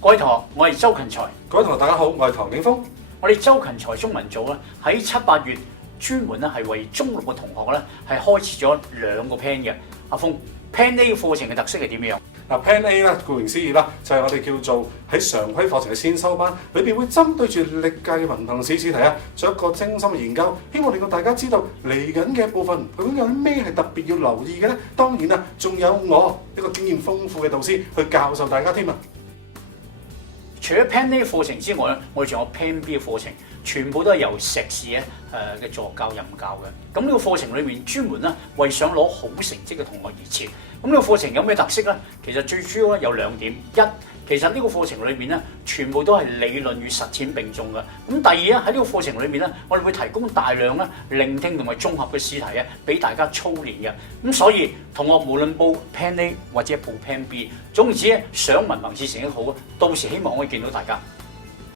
各位同學，我係周勤才。各位同學大家好，我係唐景峰。我哋周勤才中文組咧喺7、8月專門咧係為中六嘅同學咧係開設咗2個 Plan 嘅。阿峰 Plan A 課程嘅特色係點樣？嗱 Plan A 咧，顧名思義啦，就係我哋叫做喺常規課程嘅先修班，裏邊會針對住歷屆嘅文憑試試題啊，做一個精心嘅研究，希望令到大家知道嚟緊嘅部分究竟有啲咩係特別要留意嘅咧。當然啦，仲有我一個經驗豐富嘅導師去教授大家添啊。除咗 Plan A 課程之外咧，我哋仲有 Plan B 嘅課程，全部都係由碩士咧嘅助教任教嘅。咁呢個課程裏面專門咧為想攞好成績嘅同學而設。咁呢個課程有咩特色咧？其實最主要咧有2點。一，其實呢個課程裏面咧全部都係理論與實踐並重嘅。咁第二咧喺呢個課程裏面咧，我哋會提供大量咧聆聽同埋綜合嘅試題啊，俾大家操練嘅。咁所以同學無論報 Plan A 或者報 Plan B，總之咧想文憑試成績好，到時希望可以見到大家。